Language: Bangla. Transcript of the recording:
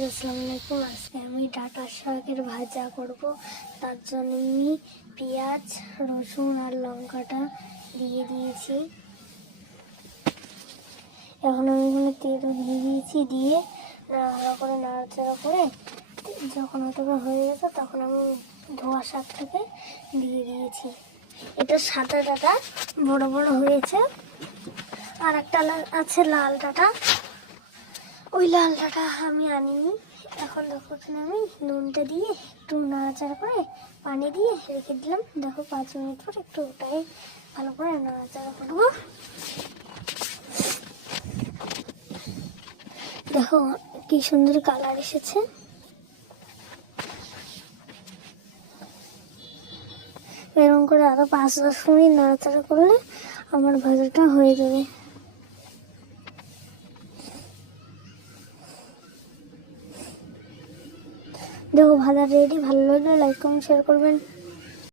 গাইস, আসসালামু আলাইকুম। আজকে আমি ডাঁটা শাকের ভাজা করব। তার জন্য আমি পেঁয়াজ, রসুন আর লঙ্কাটা দিয়ে দিয়েছি। এখন আমি এখানে তেলও দিয়ে দিয়েছি, দিয়ে ভালো করে নাড়াচাড়া করে যখন ওটা হয়ে গেছে তখন আমি ধোয়া শাকটাকে দিয়ে দিয়েছি। এটা সাদা ডাঁটা বড় বড় হয়েছে, আর একটা আছে লাল ডাঁটা, ওই লাল ডাঁটা আমি আনিনি। এখন দেখো এখানে আমি নুনটা দিয়ে একটু নাড়াচাড়া করে পানি দিয়ে রেখে দিলাম। দেখো 5 মিনিট পর একটু ওটাই ভালো করে নাড়াচাড়া করবো। দেখো কি সুন্দর কালার এসেছে। এরকম করে আরো 5-10 মিনিট নাড়াচাড়া করলে আমার ভাজাটা হয়ে যাবে। দেখো ভাজা রেডি। ভালো লাগলে লাইক কমেন্ট শেয়ার করবেন।